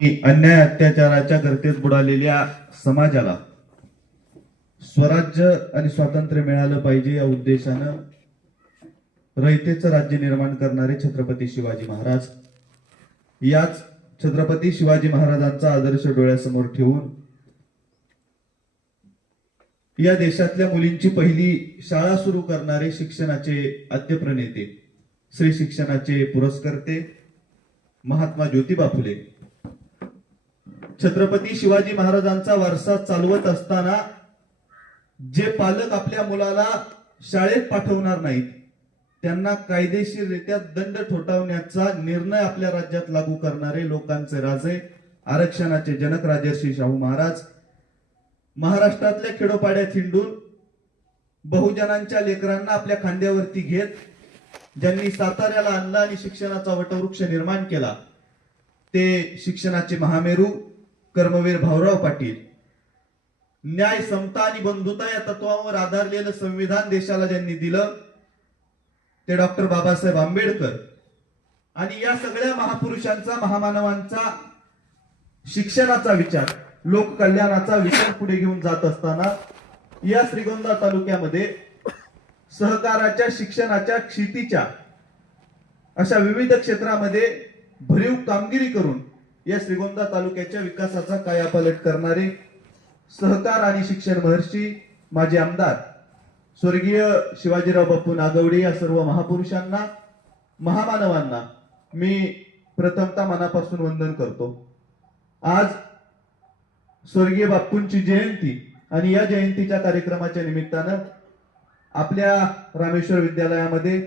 अन्याय अत्याचाराच्या गर्तेत बुडालेल्या समाजाला स्वराज्य आणि स्वातंत्र्य मिळालं पाहिजे या उद्देशानं रयतेचं राज्य निर्माण करणारे छत्रपती शिवाजी महाराज, याच छत्रपती शिवाजी महाराजांचा आदर्श डोळ्यासमोर ठेवून या देशातल्या मुलींची पहिली शाळा सुरू करणारे शिक्षणाचे आद्यप्रणेते, श्री शिक्षणाचे पुरस्कर्ते महात्मा ज्योतिबा फुले, छत्रपती शिवाजी महाराजांचा वारसा चालवत असताना जे पालक आपल्या मुलाला शाळेत पाठवणार नाहीत त्यांना कायदेशीररित्या दंड ठोठावण्याचा निर्णय आपल्या राज्यात लागू करणारे लोकांचे राजे, आरक्षणाचे जनक राजर्षी शाहू महाराज, महाराष्ट्रातल्या खेडोपाड्यात हिंडून बहुजनांच्या लेकरांना आपल्या खांद्यावरती घेत ज्यांनी साताऱ्याला आणला आणि शिक्षणाचा वटवृक्ष निर्माण केला ते शिक्षणाचे महामेरू कर्मवीर भाऊराव पाटील, न्याय, समता आणि बंधुता या तत्वावर आधारलेलं संविधान देशाला ज्यांनी दिलं ते डॉक्टर बाबासाहेब आंबेडकर, आणि या सगळ्या महापुरुषांचा, महामानवांचा शिक्षणाचा विचार, लोककल्याणाचा विचार पुढे घेऊन जात असताना या श्रीगोंदा तालुक्यामध्ये सहकाराच्या, शिक्षणाच्या, शेतीच्या अशा विविध क्षेत्रामध्ये भरीव कामगिरी करून या श्रीगोंदा तालुक्याच्या विकासाचा कायापालट करणारे सहकार आणि शिक्षण महर्षी माजी आमदार स्वर्गीय शिवाजीराव बापू नागवडे या सर्व महापुरुषांना, महामानवांना मी प्रथमतः मनापासून वंदन करतो। आज स्वर्गीय बापूंची जयंती आणि या जयंतीच्या कार्यक्रमाच्या निमित्तानं आपल्या रामेश्वर विद्यालयामध्ये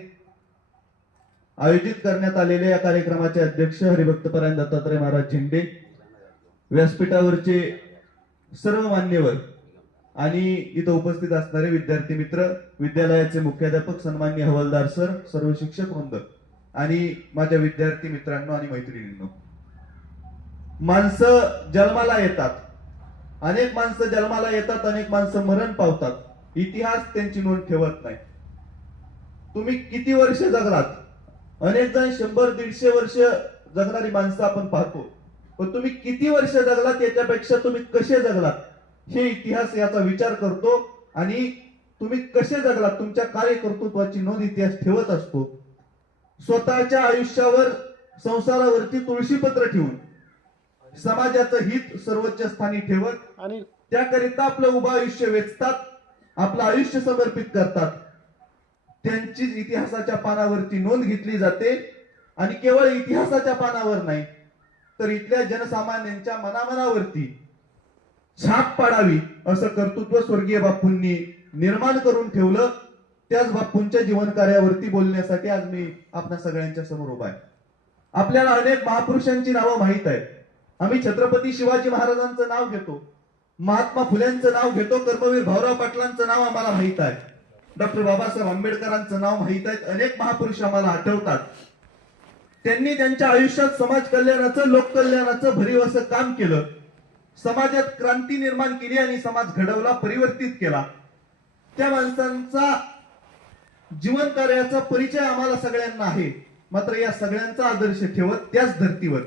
आयोजित करण्यात आलेल्या या कार्यक्रमाचे अध्यक्ष हरिभक्तपरायण दत्तात्रय महाराज झेंडे, व्यासपीठावरचे सर्व मान्यवर आणि इथं उपस्थित असणारे विद्यार्थी मित्र, विद्यालयाचे मुख्याध्यापक सन्माननीय हवालदार सर, सर्व शिक्षक वृंद आणि माझ्या विद्यार्थी मित्रांनो आणि मैत्रिणींनो, माणसं जन्माला येतात, अनेक माणसं जन्माला येतात, अनेक माणसं मरण पावतात, इतिहास त्यांची नोंद ठेवत नाही। तुम्ही किती वर्ष जगलात, अनेक जण 100-150 वर्ष जगणारी माणसं आपण पाहतो, पण तुम्ही किती वर्ष जगलात याच्यापेक्षा तुम्ही कसे जगलात हे इतिहास याचा विचार करतो, आणि तुम्ही कसे जगलात तुमच्या कार्यकर्तृत्वाची नोंद इतिहास ठेवत असतो। स्वतःच्या आयुष्यावर, संसारावरती तुळशीपत्र ठेवून समाजाचं हित सर्वोच्च स्थानी ठेवत आणि त्याकरिता आपलं उभं आयुष्य वेचतात, आपलं आयुष्य समर्पित करतात, त्यांची इतिहासाच्या पानावरती नोंद घेतली जाते। आणि केवळ इतिहासाच्या पानावर नाही तर इथल्या जनसामान्यांच्या मनामनावरती छाप पाडावी असं कर्तृत्व स्वर्गीय बापूंनी निर्माण करून ठेवलं। त्याच बापूंच्या जीवन कार्यावरती बोलण्यासाठी आज मी आपल्या सगळ्यांच्या समोर उभा आहे। आपल्याला अनेक महापुरुषांची नावं माहित आहेत, आम्ही छत्रपती शिवाजी महाराजांचं नाव घेतो, महात्मा फुल्यांचं नाव घेतो, कर्मवीर भाऊराव पाटलांचं नाव आम्हाला माहित आहे, डॉक्टर बाबासाहेब आंबेडकरांचं नाव माहित आहे, अनेक महापुरुष आम्हाला आठवतात। त्यांनी त्यांच्या आयुष्यात समाज कल्याणाचं, लोककल्याणाचं भरीव असं काम केलं, समाजात क्रांती निर्माण केली आणि समाज घडवला, परिवर्तित केला। त्या माणसांचा जीवन कार्याचा परिचय आम्हाला सगळ्यांना आहे, मात्र या सगळ्यांचा आदर्श ठेवत त्याच धर्तीवर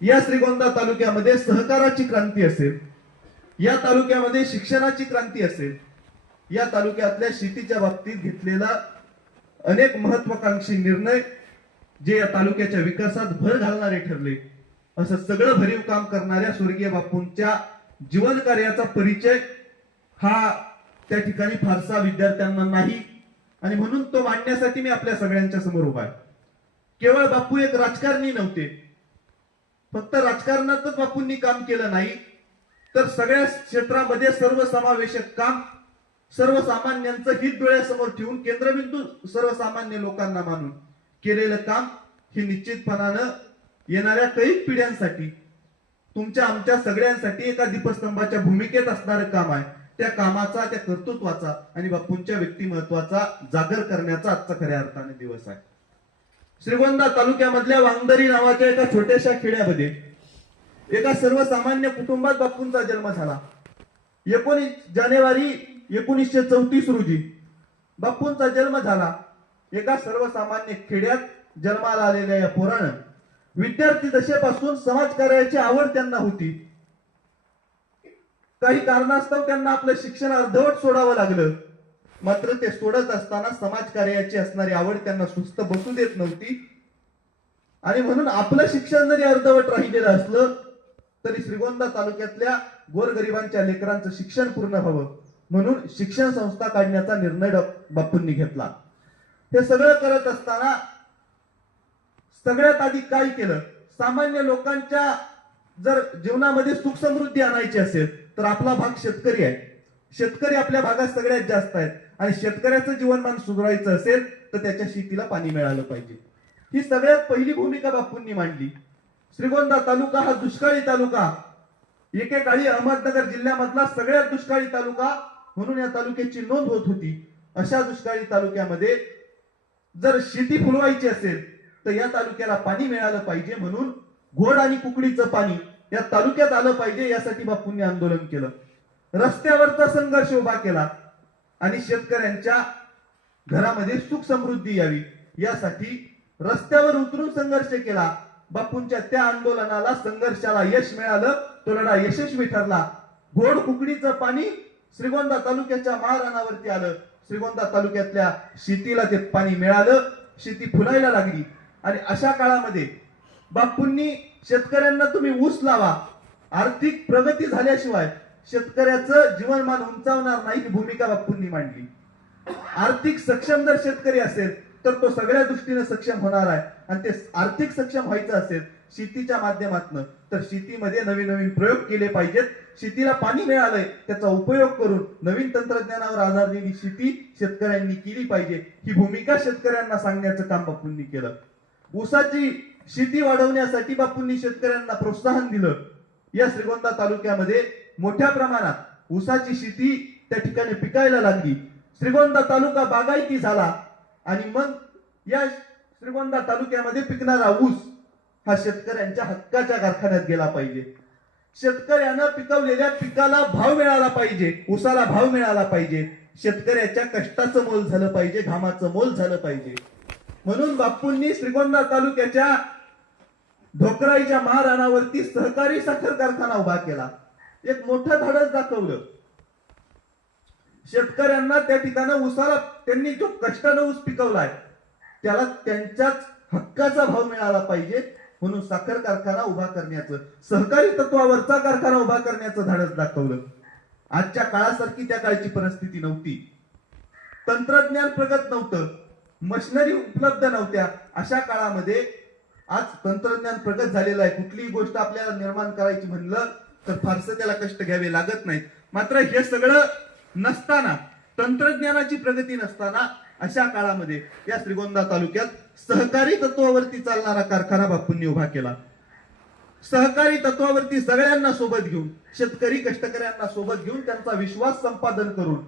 या श्रीगोंदा तालुक्यामध्ये सहकाराची क्रांती असेल, या तालुक्यामध्ये शिक्षणाची क्रांती असेल, या तालुक्यातल्या शेतीच्या बाबतीत घेतलेला अनेक महत्वाकांक्षी निर्णय जे या तालुक्याच्या विकासात भर घालणारे ठरले, असं सगळं भरीव काम करणाऱ्या स्वर्गीय बापूंच्या जीवन कार्याचा परिचय हा त्या ठिकाणी फारसा विद्यार्थ्यांना नाही, आणि म्हणून तो मांडण्यासाठी मी आपल्या सगळ्यांच्या समोर उभा आहे। केवळ बापू एक राजकारणी नव्हते, फक्त राजकारणातच बापूंनी काम केलं नाही तर सगळ्या क्षेत्रामध्ये सर्वसमावेशक काम, सर्वसामान्यांचं हित डोळ्यासमोर ठेवून केंद्रबिंदू सर्वसामान्य लोकांना मानून केलेलं काम हे निश्चितपणानं येणाऱ्या कैक पिढ्यांसाठी, तुमच्या आमच्या सगळ्यांसाठी एका दीपस्तंभाच्या भूमिकेत असणारं काम आहे। त्या कामाचा, त्या कर्तृत्वाचा आणि बापूंच्या व्यक्तिमत्वाचा जागर करण्याचा आजचा खऱ्या अर्थाने दिवस आहे। श्रीगोंदा तालुक्यामधल्या वांगदरी नावाच्या एका छोट्याशा खेड्यामध्ये एका सर्वसामान्य कुटुंबात बापूंचा जन्म झाला। 19 जानेवारी 1934 रोजी बापूंचा जन्म झाला। एका सर्वसामान्य खेड्यात जन्माला आलेल्या या पोरानं विद्यार्थी दशेपासून समाजकार्याची आवड त्यांना होती. काही कारणास्तव त्यांना आपलं शिक्षण अर्धवट सोडावं लागलं. मात्र ते सोडत असताना समाजकार्याची असणारी आवड त्यांना सुस्त बसू देत नव्हती. आणि म्हणून आपलं शिक्षण जरी अर्धवट राहिलेलं असलं तरी श्रीगोंदा तालुक्यातल्या गोरगरिबांच्या लेकरांचं शिक्षण पूर्ण व्हावं म्हणून शिक्षण संस्था काढण्याचा निर्णय बापूंनी घेतला. हे सगळं करत असताना सगळ्यात आधी काय केलं? सामान्य लोकांच्या जर जीवनामध्ये सुख समृद्धी आणायची असेल तर आपला भाग शेतकरी आहे. शेतकरी आपल्या भागात सगळ्यात जास्त आहेत आणि शेतकऱ्याचं जीवनमान सुधारायचं असेल तर त्याच्या शेतीला पाणी मिळालं पाहिजे. ही सगळ्यात पहिली भूमिका बापूंनी मांडली. श्रीगोंदा तालुका हा दुष्काळी तालुका, एकेकाळी अहमदनगर जिल्ह्यामधला सगळ्यात दुष्काळी तालुका म्हणून या तालुक्याची नोंद होत होती. अशा दुष्काळी तालुक्यामध्ये जर शेती फुलवायची असेल तर या तालुक्याला पाणी मिळालं पाहिजे म्हणून घोड आणि कुकडीचं पाणी या तालुक्यात आलं पाहिजे यासाठी बापूंनी आंदोलन केलं. रस्त्यावरचा संघर्ष उभा केला आणि शेतकऱ्यांच्या घरामध्ये सुख समृद्धी यावी यासाठी रस्त्यावर उतरून संघर्ष केला. बापूंच्या त्या आंदोलनाला संघर्षाला यश मिळालं. तो लढा यशस्वी ठरला. घोड कुकडीचं पाणी श्रीगोंदा तालुक्याच्या महाराणावरती आलं. श्रीगोंदा तालुक्यातल्या शेतीला ते पाणी मिळालं. शेती फुलायला लागली. आणि अशा काळामध्ये बापूंनी शेतकऱ्यांना तुम्ही ऊस लावा, आर्थिक प्रगती झाल्याशिवाय शेतकऱ्याचं जीवनमान उंचावणार नाही ही भूमिका बापूंनी मांडली. आर्थिक सक्षम जर शेतकरी असेल तर तो सगळ्या दृष्टीने सक्षम होणार आहे. आणि ते आर्थिक सक्षम व्हायचं असेल शेतीच्या माध्यमातून तर शेतीमध्ये नवीन नवीन प्रयोग केले पाहिजेत. शेतीला पाणी मिळालंय त्याचा उपयोग करून नवीन तंत्रज्ञानावर आधारलेली शेती शेतकऱ्यांनी केली पाहिजे ही भूमिका शेतकऱ्यांना सांगण्याचं काम बापूंनी केलं. ऊसाची शेती वाढवण्यासाठी बापूंनी शेतकऱ्यांना प्रोत्साहन दिलं. या श्रीगोंदा तालुक्यामध्ये मोठ्या प्रमाणात ऊसाची शेती त्या ठिकाणी पिकायला लागली. श्रीगोंदा तालुका बागायती झाला आणि मग या श्रीगोंदा तालुक्यामध्ये पिकणारा ऊस हा शेतकऱ्यांच्या हक्काच्या कारखान्यात गेला पाहिजे. शेतकऱ्यानं पिकवलेल्या पिकाला भाव मिळाला पाहिजे, ऊसाला भाव मिळाला पाहिजे. शेतकऱ्याच्या कष्टाचं मोल झालं पाहिजे, घामाचं मोल झालं पाहिजे. म्हणून बापूंनी श्रीगोंदा तालुक्याच्या ढोकराईच्या महाराणावरती सहकारी साखर कारखाना उभा केला. एक मोठं धाडस दाखवलं. शेतकऱ्यांना त्या ठिकाणी ऊसाला त्यांनी जो कष्टानं ऊस पिकवलाय त्याला त्यांच्याच हक्काचा भाव मिळाला पाहिजे म्हणून साखर कारखाना उभा करण्याचं, सहकारी तत्वावरचा कारखाना उभा करण्याचं धाडस दाखवलं. आजच्या काळासारखी त्या काळची परिस्थिती नव्हती. तंत्रज्ञान प्रगत नव्हतं, मशिनरी उपलब्ध नव्हत्या. अशा काळामध्ये आज तंत्रज्ञान प्रगत झालेलं आहे. कुठलीही गोष्ट आपल्याला निर्माण करायची म्हणलं तर फारसं त्याला कष्ट घ्यावे लागत नाहीत. मात्र हे सगळं नसताना, तंत्रज्ञानाची प्रगती नसताना अशा काळामध्ये या श्रीगोंदा तालुक्यात सहकारी तत्वावरती चालणारा कारखाना बापूंनी उभा केला. सहकारी तत्वावरती सगळ्यांना सोबत घेऊन, शेतकरी कष्टकऱ्यांना सोबत घेऊन त्यांचा विश्वास संपादन करून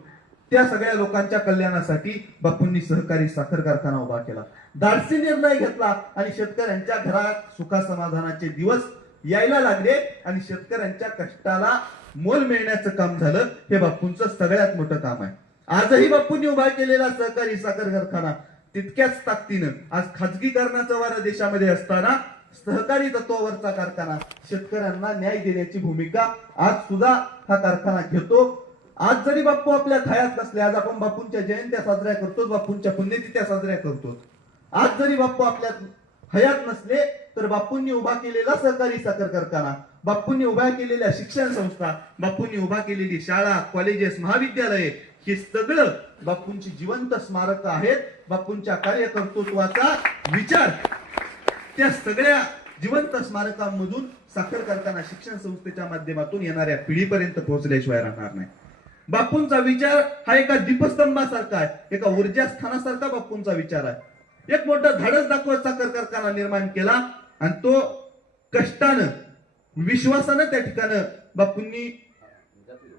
त्या सगळ्या लोकांच्या कल्याणासाठी बापूंनी सहकारी साखर कारखाना उभा केला. धाडसी निर्णय घेतला आणि शेतकऱ्यांच्या घरात सुखासमाधानाचे दिवस यायला लागले आणि शेतकऱ्यांच्या कष्टाला मोल मिळण्याचं काम झालं. हे बापूंचं सगळ्यात मोठं काम आहे. आजही बापूंनी उभा केलेला सहकारी साखर कारखाना तितक्याच ताकदीनं आज खाजगीकरणाचा वारा देशामध्ये असताना सहकारी तत्वावरचा कारखाना शेतकऱ्यांना न्याय देण्याची भूमिका आज सुद्धा हा कारखाना घेतो. आज जरी बापू आपल्या हयात नसले, आज आपण बापूंच्या जयंत्या साजऱ्या करतो, बापूंच्या पुण्यतिथ्या साजऱ्या करतो. आज जरी बापू आपल्या हयात नसले तर बापूंनी उभा केलेला सहकारी साखर कारखाना, बापूंनी उभा केलेल्या शिक्षण संस्था, बापूंनी उभा केलेली शाळा, कॉलेजेस, महाविद्यालये हे सगळं बापूंची जिवंत स्मारक आहेत. बापूंच्या कार्यकर्तृत्वाचा विचार त्या सगळ्या जिवंत स्मारकांमधून साखर कारखाना शिक्षण संस्थेच्या माध्यमातून येणाऱ्या पिढीपर्यंत पोहोचल्याशिवाय राहणार नाही. बापूंचा विचार हा एका दीपस्तंभासारखा आहे, एका ऊर्जा स्थानासारखा बापूंचा विचार आहे. एक मोठं धाडस दाखवत साखर कारखाना निर्माण केला आणि तो कष्टानं, विश्वासानं त्या ठिकाणी बापूंनी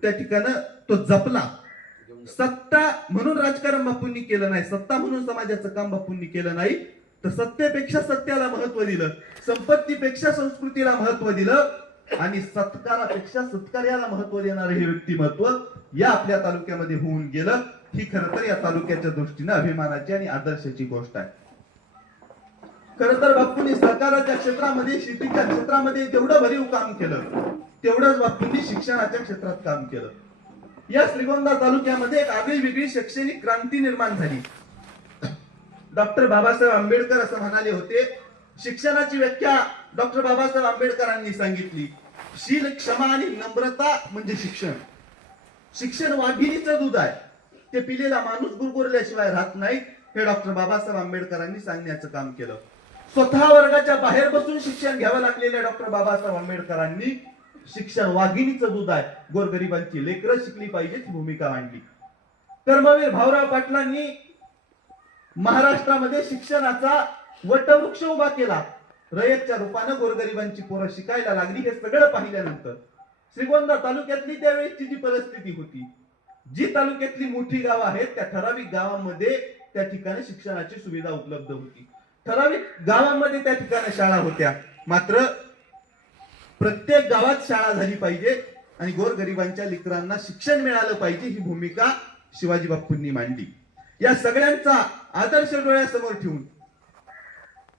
त्या ठिकाणी तो जपला. सत्ता म्हणून राजकारण बापूंनी केलं नाही, सत्ता म्हणून समाजाचं काम बापूंनी केलं नाही, तर सत्तेपेक्षा सत्याला महत्व दिलं, संपत्तीपेक्षा संस्कृतीला महत्व दिलं आणि सत्कारापेक्षा सत्कार्याला महत्व देणारे हे व्यक्तिमत्व या आपल्या तालुक्यामध्ये होऊन गेलं. ही खरं तर या तालुक्याच्या दृष्टीने अभिमानाची आणि आदर्शाची गोष्ट आहे. खरं तर बापूंनी सहकाराच्या क्षेत्रामध्ये, शेतीच्या क्षेत्रामध्ये जेवढं भरीव काम केलं तेवढंच बापूंनी शिक्षणाच्या क्षेत्रात काम केलं. या श्रीगोंदा तालुक्यामध्ये एक आगळी वेगळी शैक्षणिक क्रांती निर्माण झाली. डॉक्टर बाबासाहेब आंबेडकर असं म्हणाले होते, शिक्षणाची व्याख्या डॉक्टर बाबासाहेब आंबेडकरांनी सांगितली, शील, क्षमा आणि नम्रता म्हणजे शिक्षण. शिक्षण वाघिणीचं दूध आहे, ते पिलेला माणूस गुरगुरल्याशिवाय राहत नाही, हे डॉक्टर बाबासाहेब आंबेडकरांनी सांगण्याचं काम केलं. स्वतः वर्गाच्या बाहेर बसून शिक्षण घ्यावं लागलेल्या डॉक्टर बाबासाहेब आंबेडकरांनी शिक्षण वाघिणीचं दूध आहे, गोरगरिबांची लेकरं शिकली पाहिजेत ही भूमिका मांडली. कर्मवीर भाऊराव पाटलांनी महाराष्ट्रामध्ये शिक्षणाचा वटवृक्ष उभा केला. रयतच्या रूपानं गोरगरिबांची पोरं शिकायला लागली. हे सगळं पाहिल्यानंतर श्रीगोंदा तालुक्यातली त्यावेळेची जी परिस्थिती होती, जी तालुक्यातली मोठी गावं आहेत त्या ठराविक गावांमध्ये त्या ठिकाणी शिक्षणाची सुविधा उपलब्ध होती. ठराविक गावांमध्ये त्या ठिकाणी शाळा होत्या. मात्र प्रत्येक गावात शाळा झाली पाहिजे आणि गोरगरिबांच्या लेकरांना शिक्षण मिळालं पाहिजे ही भूमिका शिवाजी बापूंनी मांडली. या सगळ्यांचा आदर्श डोळ्यासमोर ठेवून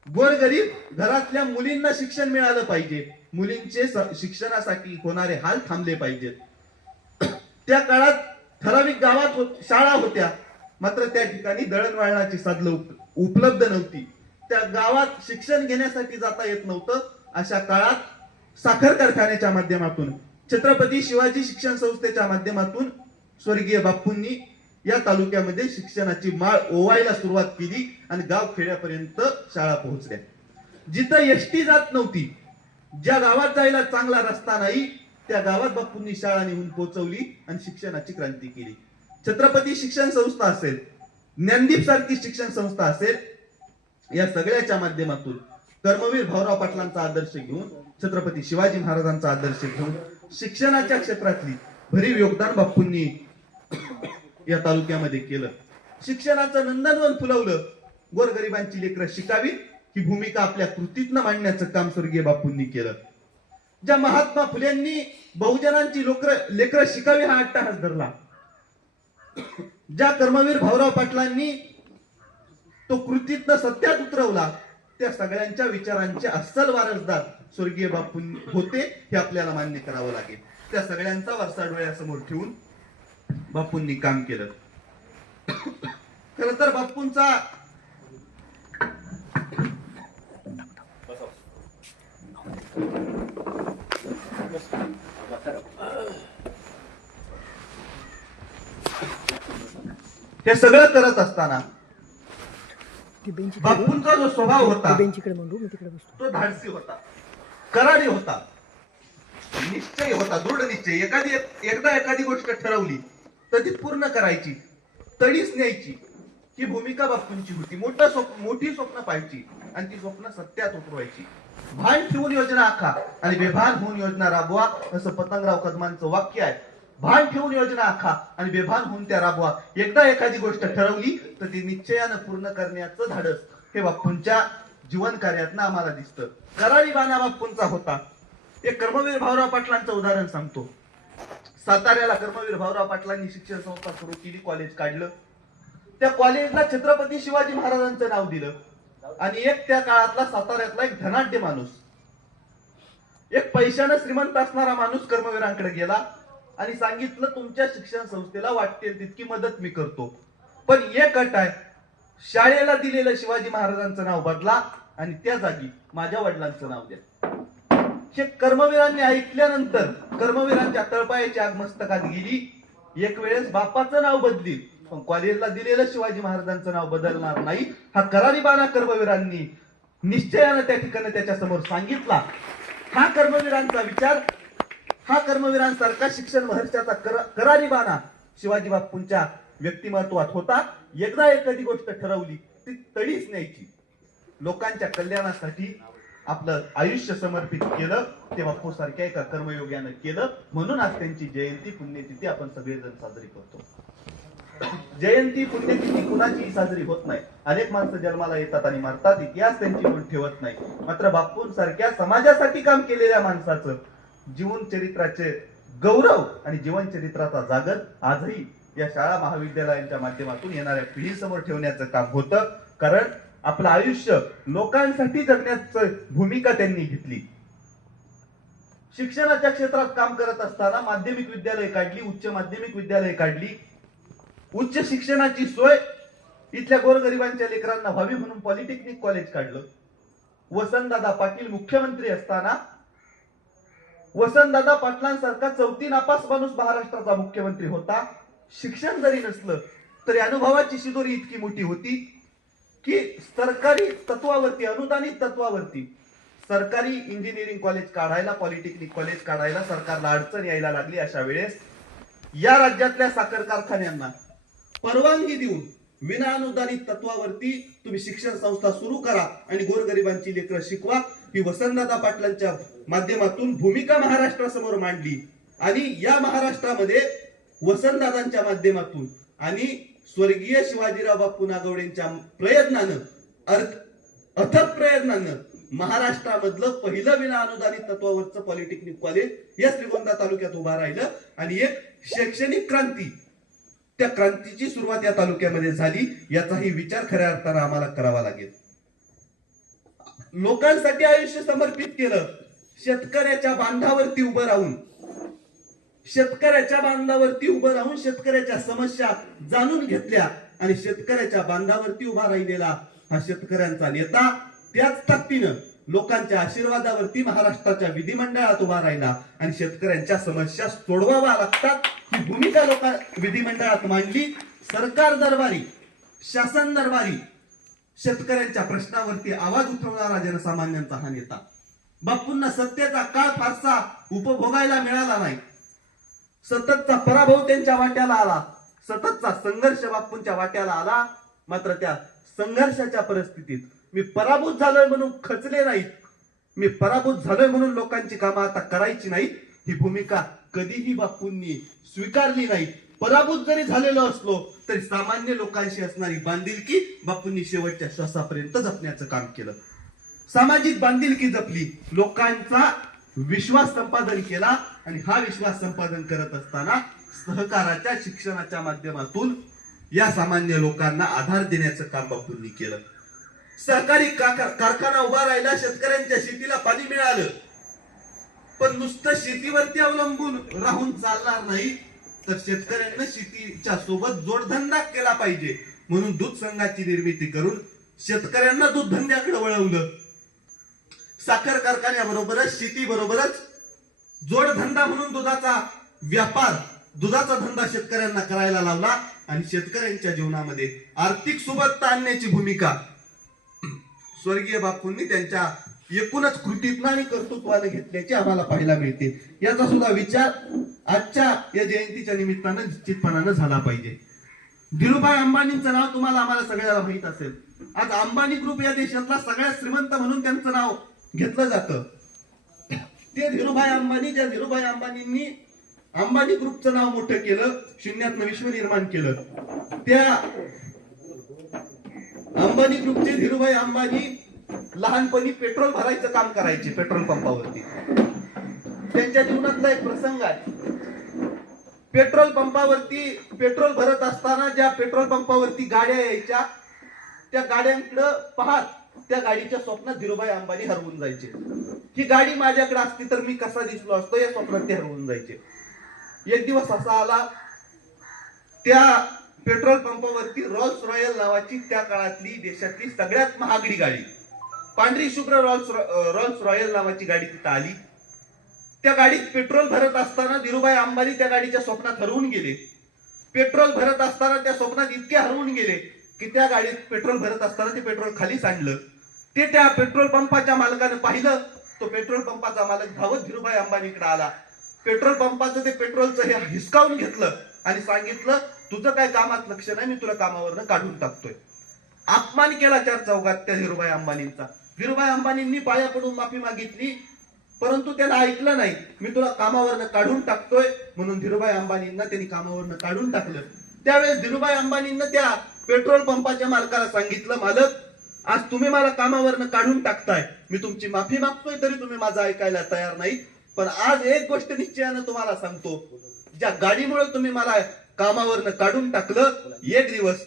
गोरगरीब घरातल्या मुलींना शिक्षण मिळालं पाहिजे, मुलींचे शिक्षणासाठी होणारे हाल थांबले पाहिजेत. त्या काळात ठराविक गावात शाळा होत्या, मात्र त्या ठिकाणी दळणवळणाची साधनं उपलब्ध नव्हती. त्या गावात शिक्षण घेण्यासाठी जाता येत नव्हतं. अशा काळात साखर कारखान्याच्या माध्यमातून, छत्रपती शिवाजी शिक्षण संस्थेच्या माध्यमातून स्वर्गीय बापूंनी या तालुक्यामध्ये शिक्षणाची माळ ओवायला सुरुवात केली आणि गाव खेड्यापर्यंत शाळा पोहोचल्या. जिथं एसटी जात नव्हती, ज्या गावात जायला चांगला रस्ता नाही, त्या गावात बापूंनी शाळा नेऊन पोहोचवली आणि शिक्षणाची क्रांती केली. छत्रपती शिक्षण संस्था असेल, ज्ञानदीप सारखी शिक्षण संस्था असेल, या सगळ्याच्या माध्यमातून कर्मवीर भाऊराव पाटलांचा आदर्श घेऊन, छत्रपती शिवाजी महाराजांचा आदर्श घेऊन शिक्षणाच्या क्षेत्रातली भरीव योगदान बापूंनी या तालुक्यामध्ये केलं. शिक्षणाचं नंदनवन फुलवलं. गोरगरिबांची लेकरं शिकावी ही भूमिका आपल्या कृतीतनं मांडण्याचं काम स्वर्गीय बापूंनी केलं. ज्या महात्मा फुलेंनी बहुजनांची लेकरं शिकावी हा अट्टाहास धरला, ज्या कर्मवीर भाऊराव पाटलांनी तो कृतीतनं सत्यात उतरवला, त्या सगळ्यांच्या विचारांचे अस्सल वारसदार स्वर्गीय बापू होते हे आपल्याला मान्य करावं लागेल. त्या सगळ्यांचा वारसा डोळ्यासमोर ठेवून बापूंनी काम केलं. खर तर बापूंचा हे सगळं करत असताना बापूंचा जो स्वभाव होता तो धाडसी होता, करारी होता, निश्चय होता, दृढ निश्चय. एकदा एखादी गोष्ट ठरवली तर ती पूर्ण करायची, तडीच न्यायची ही भूमिका बापूंची होती. मोठी स्वप्न पाहायची आणि ती स्वप्न सत्यात उतरवायची. भान ठेवून योजना आखा आणि बेभान होऊन योजना राबवा, असं पतंगराव कदमांचं वाक्य आहे. भान ठेवून योजना आखा आणि बेभान होऊन त्या राबवा. एकदा एखादी गोष्ट ठरवली तर ती निश्चयानं पूर्ण करण्याचं धाडस हे बापूंच्या जीवन कार्यातनं आम्हाला दिसतं. करारी बाणा बापूंचा होता. एक कर्मवीर भाऊराव पाटलांचं उदाहरण सांगतो. साताऱ्याला कर्मवीर भाऊराव पाटलांनी शिक्षण संस्था सुरू केली, कॉलेज काढलं. त्या कॉलेजला छत्रपती शिवाजी महाराजांचं नाव दिलं आणि एक त्या काळातला साताऱ्यातला एक धनाढ्य माणूस, एक पैशानं श्रीमंत असणारा माणूस कर्मवीरांकडे गेला आणि सांगितलं, तुमच्या शिक्षण संस्थेला वाटेल तितकी मदत मी करतो, पण एक अट आहे, शाळेला दिलेलं शिवाजी महाराजांचं नाव बदला आणि त्या जागी माझ्या वडिलांचं नाव द्या. हे कर्मवीरांनी ऐकल्यानंतर कर्मवीरांच्या तळपायाची आग मस्तकात गेली. एक वेळेस बापाचं नाव बदलील पण कॉलेजला दिलेलं शिवाजी महाराजांचं नाव बदलणार नाही हा करारी बाणा कर्मवीरांनी निश्चयानं त्या ठिकाणी त्याच्या समोर सांगितला. हा कर्मवीरांचा विचार, हा कर्मवीरांसारखा शिक्षण महर्षाचा करारी बाणा शिवाजी बापूंच्या व्यक्तिमत्वात होता. एकदा एखादी गोष्ट ठरवली ती तडीच न्यायची, लोकांच्या कल्याणासाठी आपलं आयुष्य समर्पित केलं. ते बापू सारख्या एका कर्मयोग्यानं केलं. म्हणून आज त्यांची जयंती पुण्यतिथी आपण सगळेजण साजरी करतो. जयंती पुण्यतिथी कुणाची साजरी होत नाही. अनेक माणसं जन्माला येतात आणि मरतात, इतिहास त्यांची नोंद ठेवत नाही. मात्र बापूंसारख्या समाजासाठी काम केलेल्या माणसाचं जीवन चरित्राचे गौरव आणि जीवन चरित्राचा जागर आजही या शाळा महाविद्यालयांच्या माध्यमातून येणाऱ्या पिढीसमोर ठेवण्याचं काम होतं. कारण आपलं आयुष्य लोकांसाठी जगण्याची भूमिका त्यांनी घेतली. शिक्षणाच्या क्षेत्रात काम करत असताना माध्यमिक विद्यालय काढली, उच्च माध्यमिक विद्यालय काढली. उच्च शिक्षणाची सोय इथल्या गोरगरिबांच्या लेकरांना व्हावी म्हणून पॉलिटेक्निक कॉलेज काढलं. वसंतदादा पाटील मुख्यमंत्री असताना वसंतदादा पाटलांसारखा चौथी नापास माणूस महाराष्ट्राचा मुख्यमंत्री होता. शिक्षण जरी नसलं तरी अनुभवाची शिदोरी इतकी मोठी होती की सरकारी तत्वावरती, अनुदानित तत्वावरती सरकारी इंजिनिअरिंग कॉलेज काढायला, पॉलिटेक्निक कॉलेज काढायला सरकारला अडचण यायला लागली. अशा वेळेस या राज्यातल्या साखर कारखान्यांना परवानगी देऊन विना अनुदानित तत्वावरती तुम्ही शिक्षण संस्था सुरू करा आणि गोरगरिबांची लेकरं शिकवा, ही वसंतदादा पाटलांच्या माध्यमातून भूमिका महाराष्ट्रासमोर मांडली. आणि या महाराष्ट्रामध्ये वसंतदादांच्या माध्यमातून आणि स्वर्गीय शिवाजीराव बापू नागवडेंच्या प्रयत्नानं, अथक प्रयत्नानं महाराष्ट्रामधलं पहिलं विना अनुदानित तत्वावरचं पॉलिटेक्निक कॉलेज या श्रीगोंदा तालुक्यात उभा राहिलं. आणि एक शैक्षणिक क्रांती, त्या क्रांतीची सुरुवात या तालुक्यामध्ये झाली. याचाही विचार खऱ्या अर्थानं आम्हाला करावा लागेल. लोकांसाठी आयुष्य समर्पित केलं. शेतकऱ्याच्या बांधावरती उभं राहून, शेतकऱ्याच्या समस्या जाणून घेतल्या आणि शेतकऱ्याच्या बांधावरती उभा राहिलेला हा शेतकऱ्यांचा नेता त्याच ताकदीनं लोकांच्या आशीर्वादावरती महाराष्ट्राच्या विधिमंडळात उभा राहिला आणि शेतकऱ्यांच्या समस्या सोडवाव्या लागतात ही भूमिका विधिमंडळात मांडली. सरकार दरबारी, शासन दरबारी शेतकऱ्यांच्या प्रश्नावरती आवाज उठवणारा जनसामान्यांचा हा नेता. बापूंना सत्तेचा काळ फारसा उपभोगायला मिळाला नाही. सततचा पराभव त्यांच्या वाट्याला आला, सततचा संघर्ष बापूंच्या वाट्याला आला. मात्र त्या संघर्षाच्या परिस्थितीत मी पराभूत झालोय म्हणून खचले नाहीत, मी पराभूत झालोय म्हणून लोकांची कामं आता करायची नाहीत, ही भूमिका कधीही बापूंनी स्वीकारली नाही. पराभूत जरी झालेलो असलो तरी सामान्य लोकांशी असणारी बांधिलकी बापूंनी शेवटच्या श्वासापर्यंत जपण्याचं काम केलं. सामाजिक बांधिलकी जपली, लोकांचा विश्वास संपादन केला आणि हा विश्वास संपादन करत असताना सहकाराच्या शिक्षणाच्या माध्यमातून या सामान्य लोकांना आधार देण्याचं काम बापूंनी केलं. सहकारी कारखाना उभा राहिला, शेतकऱ्यांच्या शेतीला पाणी मिळालं. पण नुसतं शेतीवरती अवलंबून राहून चालणार नाही, तर शेतकऱ्यांना शेतीच्या सोबत जोडधंदा केला पाहिजे म्हणून दूध संघाची निर्मिती करून शेतकऱ्यांना दूध धंद्याकडे वळवलं. साखर कारखान्याबरोबरच शेतीबरोबरच जोडधंदा म्हणून दुधाचा व्यापार, दुधाचा धंदा शेतकऱ्यांना करायला लावला आणि शेतकऱ्यांच्या जीवनामध्ये आर्थिक सुबत्ता आणण्याची भूमिका स्वर्गीय बापूंनी त्यांच्या एकूणच कृतीतनं आणि कर्तृत्वाने घेतल्याची आम्हाला पाहायला मिळते. याचा सुद्धा विचार आजच्या या जयंतीच्या निमित्तानं निश्चितपणानं झाला पाहिजे. धीरूभाई अंबानींचं नाव तुम्हाला आम्हाला सगळ्याला माहित असेल. आज अंबानी ग्रुप या देशातला सगळ्यात श्रीमंत म्हणून त्यांचं नाव घेतलं जातं. ते धीरूभाई अंबानी, ज्या धीरूभाई अंबानींनी अंबानी ग्रुपचं नाव मोठं केलं, शून्यातनं विश्व निर्माण केलं, त्या अंबानी ग्रुपचे धीरूभाई अंबानी लहानपणी पेट्रोल भरायचं काम करायचे पेट्रोल पंपावरती. त्यांच्या जीवनातला एक प्रसंग आहे. पेट्रोल पंपावरती पेट्रोल भरत असताना ज्या पेट्रोल पंपावरती गाड्या यायच्या, त्या गाड्यांकडे पाहत त्या गाडीच्या स्वप्नात धीरूभाई अंबानी हरवून जायचे. ही गाडी माझ्याकडे असती तर मी कसा दिसलो असतो या स्वप्नात ते हरवून जायचे. एक दिवस असा आला, त्या पेट्रोल पंपावरती रॉल्स रॉयल नावाची त्या काळातली देशातली सगळ्यात महागडी गाडी, पांढरी शुभ्र रॉल्स रॉयल नावाची गाडी तिथं आली. त्या गाडीत पेट्रोल भरत असताना धीरूभाई अंबानी त्या गाडीच्या स्वप्नात हरवून गेले. पेट्रोल भरत असताना त्या स्वप्नात इतके हरवून गेले की त्या गाडीत पेट्रोल भरत असताना ते पेट्रोल खाली सांडलं. ते त्या पेट्रोल पंपाच्या मालकानं पाहिलं. तो पेट्रोल पंपाचा मालक धावत धीरूभाई अंबानीकडे आला. पेट्रोल पंपाचं ते पेट्रोलचं हे हिसकावून घेतलं आणि सांगितलं, तुझं काय कामात लक्ष नाही, मी तुला कामावरनं काढून टाकतोय. अपमान केला चार चौघात त्या धीरूभाई अंबानींचा. धीरूभाई अंबानींनी पाया पडून माफी मागितली, परंतु त्याला ऐकलं नाही. मी तुला कामावरनं काढून टाकतोय म्हणून धीरूभाई अंबानींना त्यांनी कामावरनं काढून टाकलं. त्यावेळेस धीरूभाई अंबानींना त्या पेट्रोल पंपाच्या मालकाला सांगितलं, मालक, आज तुम्ही मला कामावरनं काढून टाकताय, मी तुमची माफी मागतोय तरी तुम्ही माझं ऐकायला तयार नाही. पण आज एक गोष्ट निश्चयानं तुम्हाला सांगतो, ज्या गाडीमुळे तुम्ही मला कामावरनं काढून टाकलं, एक दिवस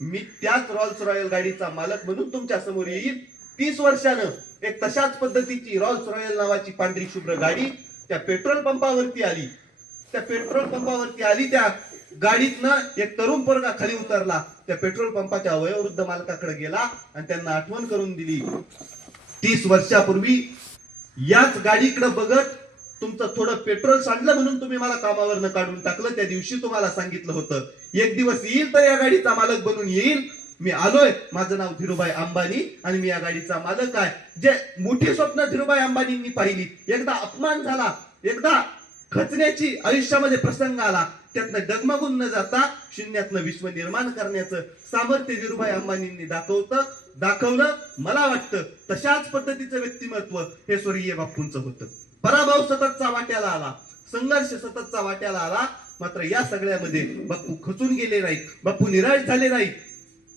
मी त्याच रॉल्स रॉयल गाडीचा मालक म्हणून तुमच्या समोर येईल. 30 वर्षानं एक तशाच पद्धतीची रॉल्स रॉयल नावाची पांढरी शुभ्र गाडी त्या पेट्रोल पंपावरती आली. त्या गाडीतनं एक तरुण पोरगा खाली उतरला. त्या पेट्रोल पंपाच्या वयोवृद्ध मालकाकडे गेला आणि त्यांना आठवण करून दिली, 30 वर्षापूर्वी याच गाडीकडे बघत तुमचं थोडं पेट्रोल सांडलं म्हणून तुम्ही मला कामावरनं काढून टाकलं. त्या दिवशी तुम्हाला सांगितलं होतं एक दिवस येईल तर या गाडीचा मालक बनून येईल. मी आलोय. माझं नाव धीरूभाई अंबानी आणि मी या गाडीचा मालक आहे. जे मोठी स्वप्न धीरूभाई अंबानींनी पाहिली, एकदा अपमान झाला, एकदा खचण्याची आयुष्यामध्ये प्रसंग आला, त्यातनं डगमगून न जाता शून्यातनं विश्व निर्माण करण्याचं सामर्थ्य धीरूभाई अंबानींनी दाखवलं. मला वाटतं तशाच पद्धतीचं व्यक्तिमत्व हे स्वर्गीय बापूंचं होतं. पराभव सततचा वाट्याला आला, संघर्ष सततचा वाट्याला आला, मात्र या सगळ्यामध्ये बापू खचून गेले नाहीत, बापू निराश झाले नाहीत,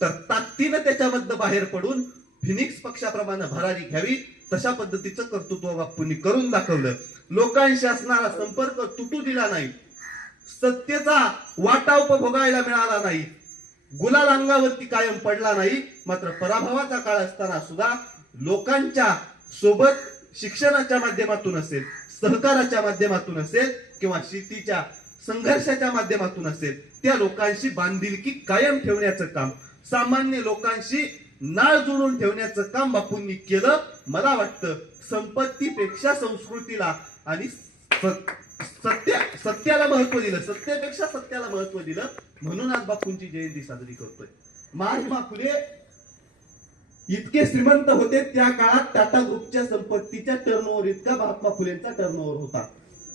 तर ताकदीनं त्याच्यामधनं बाहेर पडून फिनिक्स पक्षाप्रमाणे भरारी घ्यावी तशा पद्धतीचं कर्तृत्व बापूंनी करून दाखवलं. लोकांशी असणारा संपर्क तुटू दिला नाही, सत्तेचा वाटा उपभोगायला मिळाला नाही, गुलाल अंगावरती कायम पडला नाही, मात्र पराभवाचा काळ असताना सुद्धा लोकांच्या सोबत शिक्षणाच्या माध्यमातून असेल, सहकाराच्या माध्यमातून असेल किंवा शेतीच्या संघर्षाच्या माध्यमातून असेल, त्या लोकांशी बांधिलकी कायम ठेवण्याचं काम, सामान्य लोकांशी नाळ जोडून ठेवण्याचं काम बापूंनी केलं. मला वाटतं संपत्तीपेक्षा संस्कृतीला आणि सत्याला महत्व दिलं, सत्यापेक्षा सत्याला महत्व दिलं, म्हणून आज बापूंची जयंती साजरी करतोय. महात्मा फुले इतके श्रीमंत होते, त्या काळात टाटा ग्रुपच्या संपत्तीच्या टर्नओव्हर इतका महात्मा फुलेंचा टर्नओव्हर होता.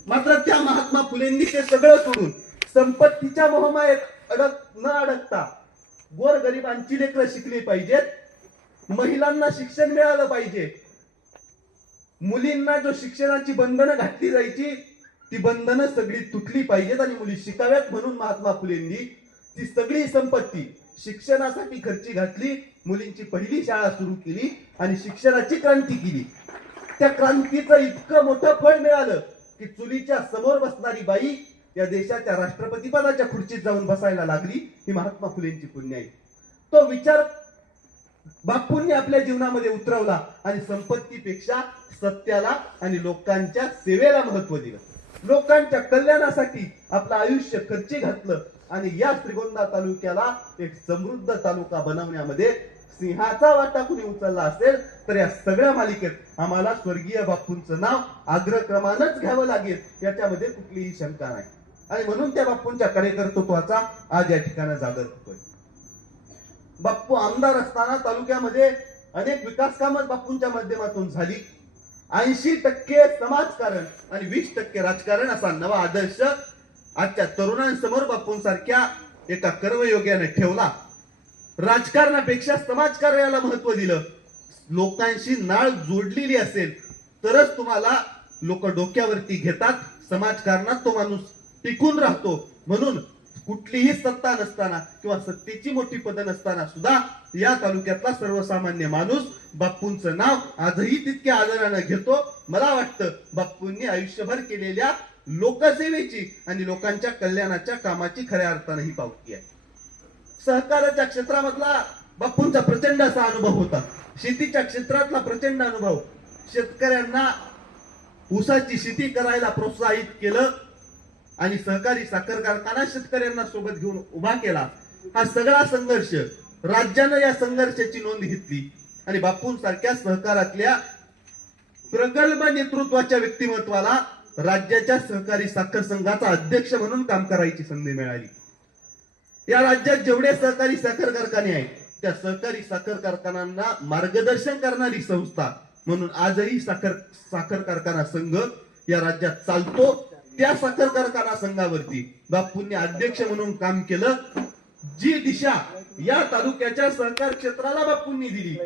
मात्र त्या महात्मा फुलेंनी ते सगळं सोडून संपत्तीच्या मोहमायेत न अडकता गोरगरिबांची लेकरं शिकली पाहिजेत, महिलांना शिक्षण मिळालं पाहिजे, मुलींना जो शिक्षणाची बंधनं घातली जायची ती बंधनं सगळी तुटली पाहिजेत आणि मुली शिकाव्यात, म्हणून महात्मा फुलेंनी ती सगळी संपत्ती शिक्षणासाठी खर्ची घातली, मुलींची पहिली शाळा सुरू केली आणि शिक्षणाची क्रांती केली. त्या क्रांतीचं इतकं मोठं फळ मिळालं की चुलीच्या समोर बसणारी बाई या देशाच्या राष्ट्रपती पदाच्या खुर्चीत जाऊन बसायला लागली. ही महात्मा फुलेंची पुण्य आहे. तो विचार बापूंनी आपल्या जीवनामध्ये उतरवला आणि संपत्तीपेक्षा सत्याला आणि लोकांच्या सेवेला महत्व दिलं, लोकांच्या कल्याणासाठी आपलं आयुष्य खर्ची घातलं आणि या श्रीगोंदा तालुक्याला एक समृद्ध तालुका बनवण्यामध्ये सिंहाचा वाटा कुणी उचलला असेल तर या सगळ्या मालिकेत आम्हाला स्वर्गीय बापूंचं नाव अग्रक्रमानच घ्यावं लागेल, याच्यामध्ये कुठलीही शंका नाही. आणि म्हणून त्या बापूंच्या कार्यकर्तृत्वाचा आज या ठिकाणी जागर होतोय. बाप्पू आमदार असताना तालुक्यामध्ये अनेक विकास कामं बापूंच्या माध्यमातून झाली. 80% समाजकारण आणि 20% राजकारण असा नवा आदर्श आजच्या तरुणांसमोर बापूंसारख्या एका कर्मयोग्याने ठेवला. राजकारणापेक्षा समाजकार्याला महत्व दिलं. लोकांशी नाळ जोडलेली असेल तरच तुम्हाला लोक डोक्यावरती घेतात, समाजकारणात तो माणूस टिकून राहतो. म्हणून कुठलीही सत्ता नसताना किंवा सत्तेची मोठी पद नसताना सुद्धा या तालुक्यातला सर्वसामान्य माणूस बापूंचं नाव आजही तितक्या आदराने घेतो. मला वाटतं बापूंनी आयुष्यभर केलेल्या लोकसेवेची आणि लोकांच्या कल्याणाच्या कामाची खऱ्या अर्थाने ही पावती आहे. सहकाराच्या क्षेत्रामधला बापूंचा प्रचंड असा अनुभव होता, शेतीच्या क्षेत्रातला प्रचंड अनुभव, शेतकऱ्यांना ऊसाची शेती करायला प्रोत्साहित केलं आणि सहकारी साखर कारखाना शेतकऱ्यांना सोबत घेऊन उभा केला. हा सगळा संघर्ष राज्यानं या संघर्षाची नोंद घेतली आणि बापूंसारख्या सहकारातल्या प्रगल्भ नेतृत्वाच्या व्यक्तिमत्वाला राज्याच्या सहकारी साखर संघाचा अध्यक्ष म्हणून काम करायची संधी मिळाली. या राज्यात जेवढे सहकारी साखर कारखाने आहेत त्या सहकारी साखर कारखान्यांना मार्गदर्शन करणारी संस्था म्हणून आजही साखर कारखाना संघ या राज्यात चालतो. त्या साखर कारखाना संघावरती बापूंनी अध्यक्ष म्हणून काम केलं. जी दिशा या तालुक्याच्या सहकार क्षेत्राला बापूंनी दिली,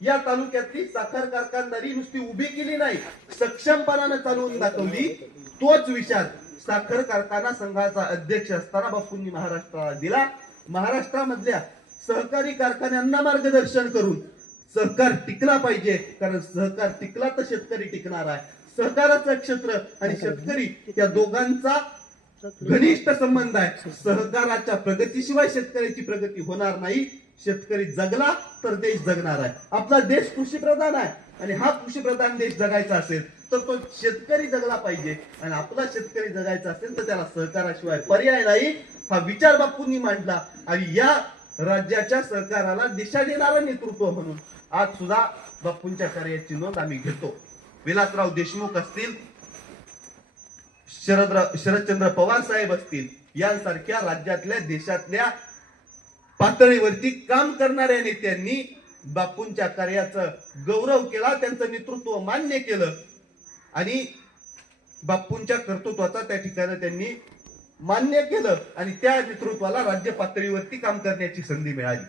या तालुक्यातली साखर कारखानदारी नुसती उभी केली नाही, सक्षमपणानं चालवून दाखवली. तोच विचार साखर कारखाना संघाचा अध्यक्ष असताना बापूंनी महाराष्ट्राला दिला. महाराष्ट्रामधल्या सहकारी कारखान्यांना मार्गदर्शन करून सहकार टिकला पाहिजे, कारण सहकार टिकला तर शेतकरी टिकणार आहे. सहकाराचं क्षेत्र आणि शेतकरी या दोघांचा घनिष्ठ संबंध आहे. सहकाराच्या प्रगतीशिवाय शेतकऱ्याची प्रगती होणार नाही. शेतकरी जगला तर देश जगणार आहे. आपला देश कृषीप्रधान आहे आणि हा कृषीप्रधान देश जगायचा असेल तर तो शेतकरी जगला पाहिजे आणि आपला शेतकरी जगायचा असेल तर त्याला सहकाराशिवाय पर्याय नाही. हा विचार बापूंनी मांडला आणि या राज्याच्या सरकाराला दिशा देणारं नेतृत्व म्हणून आज सुद्धा बापूंच्या कार्याची नोंद आम्ही घेतो. विलासराव देशमुख असतील, शरदचंद्र पवार साहेब असतील, यांसारख्या राज्यातल्या देशातल्या पातळीवरती काम करणाऱ्या नेत्यांनी बापूंच्या कार्याचा गौरव केला, त्यांचं नेतृत्व मान्य केलं आणि बापूंच्या कर्तृत्वाचा त्या ठिकाणी त्यांनी मान्य केलं आणि त्या नेतृत्वाला राज्य पातळीवरती काम करण्याची संधी मिळाली.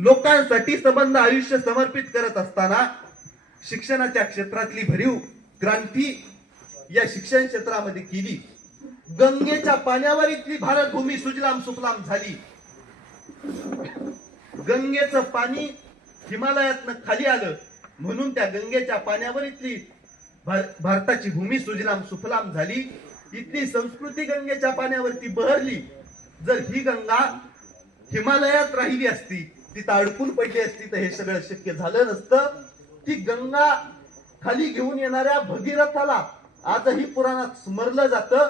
लोकांसाठी संबंध आयुष्य समर्पित करत असताना शिक्षणाच्या क्षेत्रातली भरीव क्रांती या शिक्षण क्षेत्रामध्ये केली. गंगेच्या पाण्यावर इथली भारत भूमी सुजलाम सुफलाम झाली. गंगेचं पाणी हिमालयातनं खाली आलं म्हणून त्या गंगेच्या पाण्यावर इथली भारताची भूमी सुजलाम सुफलाम झाली. इथली संस्कृती गंगेच्या पाण्यावरती बहरली. जर ही गंगा हिमालयात राहिली असती, तिथं अडकून पडली असती तर हे सगळं शक्य झालं नसतं. ती गंगा खाली घेऊन येणाऱ्या भगीरथाला आजही पुराणात स्मरलं जातं.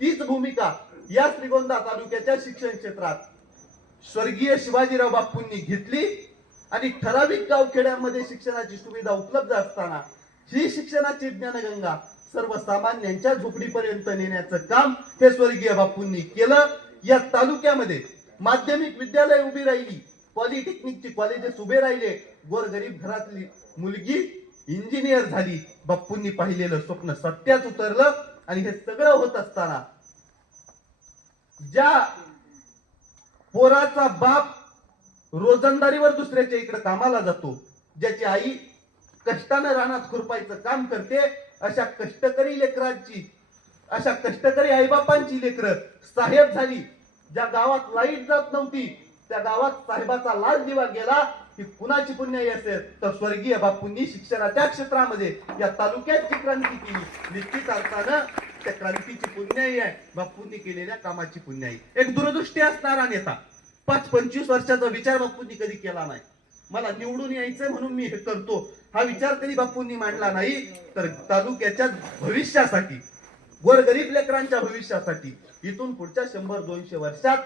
तीच भूमिका या श्रीगोंदा तालुक्याच्या शिक्षण क्षेत्रात स्वर्गीय शिवाजीराव बापूंनी घेतली आणि ठराविक गावखेड्यांमध्ये शिक्षणाची सुविधा उपलब्ध असताना ही शिक्षणाची ज्ञानगंगा सर्वसामान्यांच्या झोपडीपर्यंत नेण्याचं काम हे स्वर्गीय बापूंनी केलं. या तालुक्यामध्ये माध्यमिक विद्यालय उभी राहिली, पॉलिटेक्निकची कॉलेजेस उभे राहिले, गोरगरीब घरातली मुलगी इंजिनियर झाली. बापूंनी पाहिलेलं स्वप्न सत्यात उतरलं आणि हे सगळं होत असताना ज्या पोराचा बाप रोजंदारीवर दुसऱ्याच्या इकडे कामाला जातो, ज्याची आई कष्टानं रानात खुरपायचं काम करते, अशा कष्टकरी लेकरांची, अशा कष्टकरी आईबापांची लेकरं साहेब झाली. ज्या गावात लाईट जात नव्हती त्या गावात साहेबाचा लाल दिवा गेला. ही कुणाची पुण्याई असेल तर स्वर्गीय बापूंनी शिक्षणाच्या क्षेत्रामध्ये या तालुक्यात जी क्रांती केली, निश्चित अर्थानं त्या क्रांतीची पुण्याई आहे, बापूंनी केलेल्या कामाची पुण्याई. एक दूरदृष्टी असणारा नेता, 5-25 वर्षाचा विचार बापूंनी कधी केला नाही. मला निवडून यायचंय म्हणून मी हे करतो हा विचार कधी बापूंनी मांडला नाही. तर तालुक्याच्या भविष्यासाठी, गोरगरीब लेकरांच्या भविष्यासाठी इथून पुढच्या 100-200 वर्षात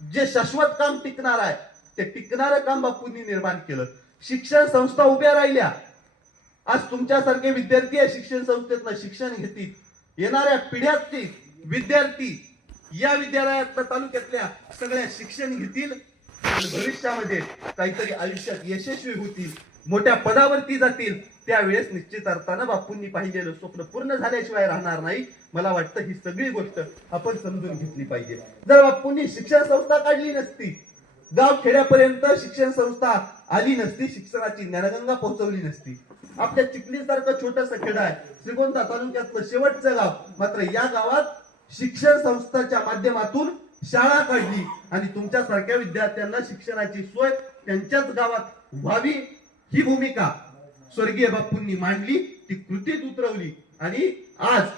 जे शाश्वत काम टिकणार आहे ते टिकणारं काम बापूंनी निर्माण केलं. शिक्षण संस्था उभ्या राहिल्या. आज तुमच्यासारखे विद्यार्थी या शिक्षण संस्थेतनं शिक्षण घेतील. येणाऱ्या पिढ्यातले विद्यार्थी या विद्यालयात तालुक्यातल्या सगळ्या शिक्षण घेतील आणि भविष्यामध्ये काहीतरी आयुष्यात यशस्वी होतील, मोठ्या पदावरती जातील. त्यावेळेस निश्चित अर्थानं बापूंनी पाहिलेलं स्वप्न पूर्ण झाल्याशिवाय राहणार नाही. मला वाटतं ही सगळी गोष्ट आपण समजून घेतली पाहिजे. जर बापूंनी शिक्षण संस्था काढली नसती, गाव खेड्यापर्यंत शिक्षण संस्था आली नसती, शिक्षणाची ज्ञानगंगा पोहोचवली नसती. आपल्या चिखलीसारखं छोटंसं खेड आहे, श्रीगोंदा तालुक्यातलं शेवटचं गाव, मात्र या गावात शिक्षण संस्थाच्या माध्यमातून शाळा काढली आणि तुमच्यासारख्या विद्यार्थ्यांना शिक्षणाची सोय त्यांच्याच गावात व्हावी ही भूमिका स्वर्गीय बापूंनी मांडली, ती कृतीत उतरवली आणि आज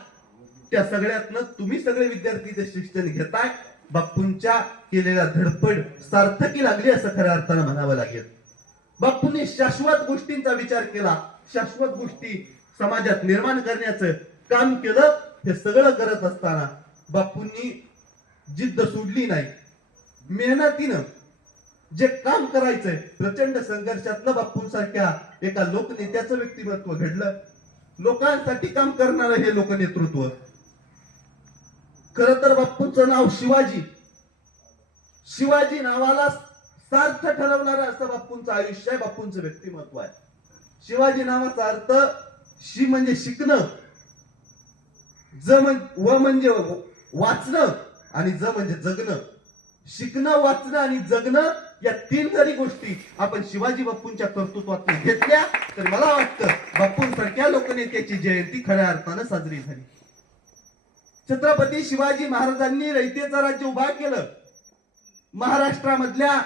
त्या सगळ्यातनं तुम्ही सगळे विद्यार्थी जे शिक्षण घेताय, बापूंच्या केलेल्या धडपड सार्थकी लागली असं खऱ्या अर्थानं म्हणावं लागेल. बापूंनी शाश्वत गोष्टींचा विचार केला, शाश्वत गोष्टी समाजात निर्माण करण्याचं काम केलं. हे सगळं करत असताना बापूंनी जिद्द सोडली नाही. मेहनतीनं जे काम करायचंय, प्रचंड संघर्षातलं बापूंसारख्या एका लोकनेत्याचं व्यक्तिमत्व घडलं. लोकांसाठी काम करणारं हे लोकनेतृत्व. खरं तर बापूंचं नाव शिवाजी, शिवाजी नावाला सार्थ ठरवणारं असं बापूंचं आयुष्य आहे, बापूंचं व्यक्तिमत्व आहे. शिवाजी नावाचा अर्थ शी म्हणजे शिकणं, व म्हणजे वाचणं आणि ज म्हणजे जगणं. शिकणं, वाचणं आणि जगणं या 3 जरी गोष्टी आपण शिवाजी बापूंच्या कर्तृत्वात घेतल्या तर मला वाटतं बापूंसारख्या लोकनेत्याची जयंती खऱ्या अर्थानं साजरी झाली. छत्रपती शिवाजी महाराजांनी रयतेचं राज्य उभा केलं. महाराष्ट्रामधल्या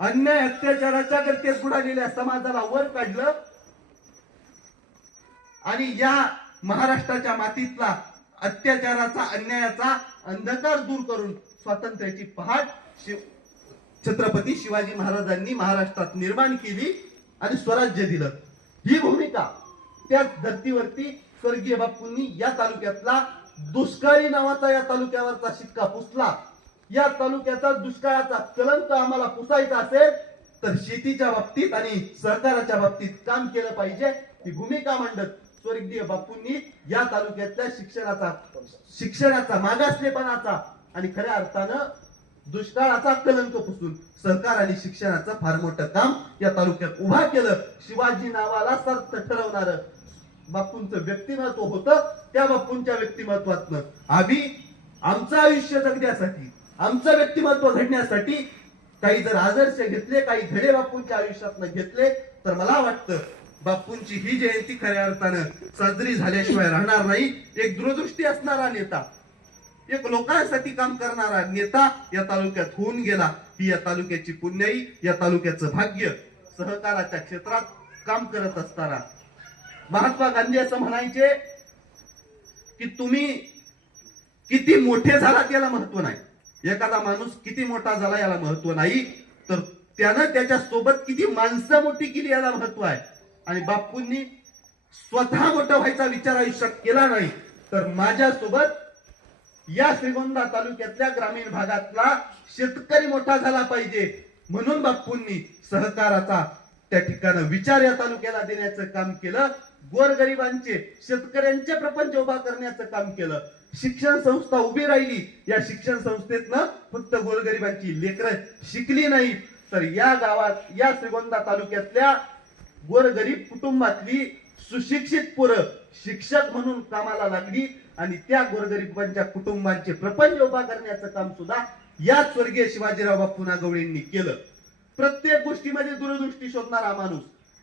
अन्याय अत्याचाराच्या गर्तेत बुडालेल्या समाजाला वर काढलं आणि या महाराष्ट्राच्या मातीतला अत्याचाराचा अन्यायाचा अंधकार दूर करून स्वातंत्र्याची पहाट छत्रपती शिवाजी महाराजांनी महाराष्ट्रात निर्माण केली आणि स्वराज्य दिलं. ही भूमिका त्या धर्तीवरती स्वर्गीय बापूंनी या तालुक्यातला दुष्काळी नावाचा या तालुक्यावरचा शिक्का पुसला. या तालुक्याचा दुष्काळाचा कलंक आम्हाला पुसायचा असेल तर शेतीच्या बाबतीत आणि सहकाराच्या बाबतीत काम केलं पाहिजे. ही भूमिका मांडत स्वर्गीय बापूंनी या तालुक्यातल्या शिक्षणाचा मागासलेपणाचा आणि खऱ्या अर्थानं दुष्काळाचा कलंक पुसून सहकार आणि शिक्षणाचं फार मोठं काम या तालुक्यात उभा केलं. शिवाजी नावाला सार्थ ठरवणारं बापूंचं व्यक्तिमत्व होतं. त्या बापूंच्या व्यक्तिमत्वातनं आम्ही आमचं आयुष्य जगण्यासाठी, आमचं व्यक्तिमत्व घडण्यासाठी काही जर आदर्श घेतले, काही धडे बापूंच्या आयुष्यातनं घेतले तर मला वाटतं बापूंची ही जयंती खऱ्या अर्थानं साजरी झाल्याशिवाय राहणार नाही. एक दूरदृष्टी असणारा नेता, एक लोकांसाठी काम करणारा नेता या तालुक्यात होऊन गेला. ही या तालुक्याची पुण्याई, या तालुक्याचं भाग्य. सहकाराच्या क्षेत्रात काम करत असताना महात्मा गांधी असं म्हणायचे की तुम्ही किती मोठे झालात याला महत्व नाही, एखादा माणूस किती मोठा झाला याला महत्व नाही, तर त्यानं त्याच्या सोबत किती माणसं मोठी केली याला महत्व आहे. आणि बापूंनी स्वतः मोठं व्हायचा विचार आयुष्यात केला नाही, तर माझ्यासोबत या श्रीगोंदा तालुक्यातल्या ग्रामीण भागातला शेतकरी मोठा झाला पाहिजे म्हणून बापूंनी सहकाराचा त्या ठिकाणी विचार या तालुक्याला देण्याचं काम केलं. गोरगरिबांचे, शेतकऱ्यांचे प्रपंच उभा करण्याचं काम केलं. शिक्षण संस्था उभी राहिली. या शिक्षण संस्थेतनं फक्त गोरगरिबांची लेकरं शिकली नाही, तर या गावात, या श्रीगोंदा तालुक्यातल्या गोरगरीब कुटुंबातली सुशिक्षित पोरं शिक्षक म्हणून कामाला लागली आणि त्या गोरगरिबांच्या कुटुंबांचे प्रपंच उभा करण्याचं काम सुद्धा या स्वर्गीय शिवाजीराव बापू नागवळेंनी केलं. प्रत्येक गोष्टीमध्ये दूरदृष्टी शोधणारा माणूस.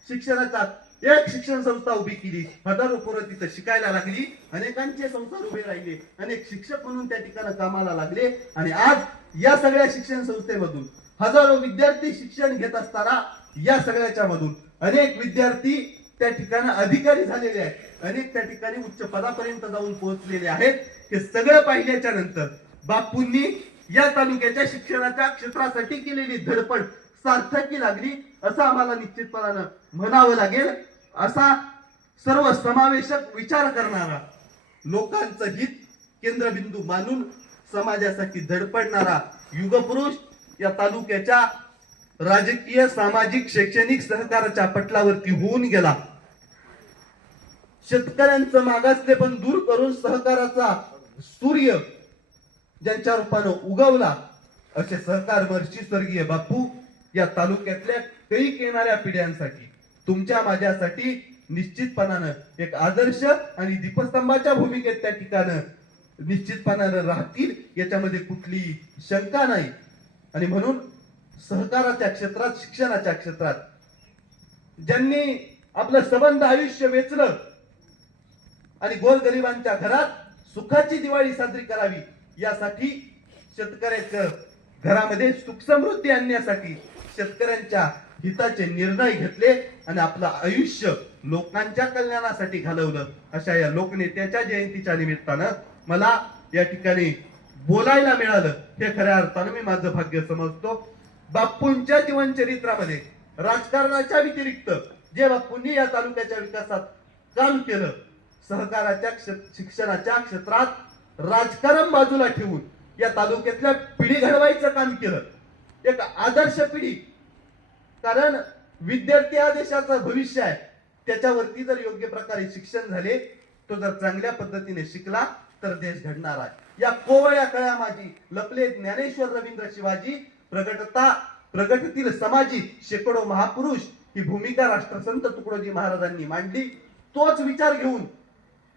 शिक्षणाचा एक शिक्षण संस्था उभी केली, हजारो पोरं तिथं शिकायला लागली, अनेकांचे संसार उभे राहिले, अनेक शिक्षक म्हणून त्या ठिकाणी कामाला लागले. आणि आज या सगळ्या शिक्षण संस्थेमधून हजारो विद्यार्थी शिक्षण घेत असताना या सगळ्याच्या मधून अनेक विद्यार्थी त्या ठिकाणी अधिकारी झालेले आहेत, अनेक त्या ठिकाणी उच्च पदापर्यंत जाऊन पोहोचलेले आहेत. हे सगळं पाहिल्याच्या नंतर बापूंनी या तालुक्याच्या शिक्षणाच्या क्षेत्रासाठी केलेली धडपड सार्थकी लागली असं आम्हाला निश्चितपणानं म्हणावं लागेल. असा सर्व समावेशक विचार करणारा, लोकांचं हित केंद्रबिंदू मानून समाजासाठी धडपडणारा युगपुरुष या तालुक्याच्या राजकीय, सामाजिक, शैक्षणिक सहकाराच्या पटलावरती होऊन गेला. शेतकऱ्यांचं मागासलेपण दूर करून सहकाराचा सूर्य ज्यांच्या रूपानं उगवला असे सहकार महर्षी स्वर्गीय बापू या तालुक्यातल्या कैक येणाऱ्या पिढ्यांसाठी, तुमच्या माझ्यासाठी निश्चितपणानं एक आदर्श आणि दीपस्तंभाच्या भूमिकेत त्या ठिकाणी निश्चितपणानं राहतील, याच्यामध्ये कुठली शंका नाही. आणि म्हणून सहकाराच्या क्षेत्रात, शिक्षणाच्या क्षेत्रात ज्यांनी आपलं सबंध आयुष्य वेचलं आणि गोरगरिबांच्या घरात सुखाची दिवाळी साजरी करावी, यासाठी शेतकऱ्याच्या घरामध्ये सुख समृद्धी आणण्यासाठी शेतकऱ्यांच्या हिताचे निर्णय घेतले आणि आपलं आयुष्य लोकांच्या कल्याणासाठी घालवलं. अशा या लोकनेत्याच्या जयंतीच्या निमित्तानं मला या ठिकाणी बोलायला मिळालं, हे खऱ्या अर्थानं मी माझं भाग्य समजतो. बापूंच्या जीवनचरित्रामध्ये राजकारणाच्या व्यतिरिक्त जे बापूंनी या तालुक्याच्या विकासात काम केलं, सहकाराच्या शिक्षणाच्या क्षेत्रात राजकारण बाजूला ठेवून या तालुक्यातल्या पिढी घडवायचं काम केलं, एक आदर्श पिढी. कारण विद्यार्थी हा देशाचं भविष्य आहे. त्याच्यावरती जर योग्य प्रकारे शिक्षण झाले, तो जर चांगल्या पद्धतीने शिकला तर देश घडणार आहे. या कोवळ्या कळ्या माझी लपले ज्ञानेश्वर रवींद्र शिवाजी, प्रगतीतील समाजी शेकडो महापुरुष, ही भूमिका राष्ट्रसंत तुकडोजी महाराजांनी मांडली. तोच विचार घेऊन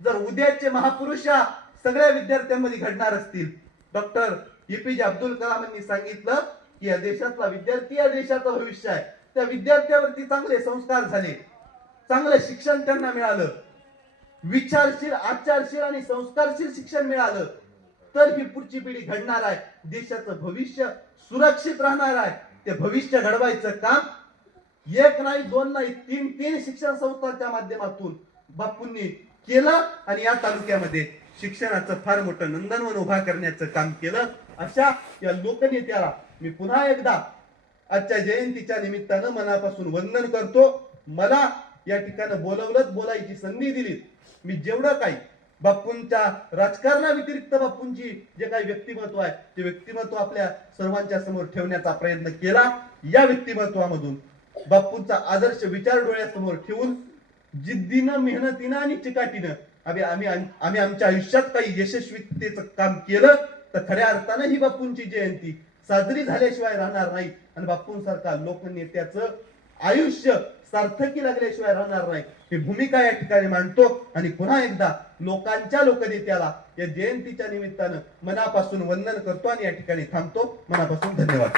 जर उद्याचे महापुरुष या सगळ्या विद्यार्थ्यांमध्ये घडणार असतील, डॉक्टर APJ अब्दुल कलामांनी सांगितलं की या देशातला विद्यार्थी या देशाचं भविष्य आहे. त्या विद्यार्थ्यावरती चांगले संस्कार झाले, चांगलं शिक्षण त्यांना मिळालं, विचारशील, आचारशील आणि संस्कारशील शिक्षण मिळालं, तर ही पुढची पिढी घडणार आहे. देशाचं भविष्य सुरक्षित राहणार आहे. ते भविष्य घडवायचं काम एक नाही, दोन नाही, तीन शिक्षण संस्थांच्या माध्यमातून बापूंनी केलं आणि या तालुक्यामध्ये शिक्षणाचं फार मोठं नंदनवन उभा करण्याचं काम केलं. अशा या लोकनेत्याला मी पुन्हा एकदा आजच्या जयंतीच्या निमित्तानं मनापासून वंदन करतो. मला या ठिकाणी बोलायची संधी दिली. मी जेवढं काही बापूंच्या राजकारणाव्यतिरिक्त बापूंची जे काही व्यक्तिमत्व आहे ते व्यक्तिमत्व आपल्या सर्वांच्या समोर ठेवण्याचा प्रयत्न केला. या व्यक्तिमत्वामधून बापूंचा आदर्श विचार डोळ्यासमोर ठेवून जिद्दीनं, मेहनतीनं आणि चिकाटीनं आम्ही आमच्या आयुष्यात काही यशस्वीतेचं काम केलं तर खऱ्या अर्थानं ही बापूंची जयंती साजरी झाल्याशिवाय राहणार नाही आणि बापूंसारखा लोकनेत्याचं आयुष्य सार्थकी लागल्याशिवाय राहणार नाही ही भूमिका या ठिकाणी मांडतो. आणि पुन्हा एकदा लोकांच्या लोकनेत्याला या जयंतीच्या निमित्तानं मनापासून वंदन करतो आणि या ठिकाणी थांबतो. मनापासून धन्यवाद.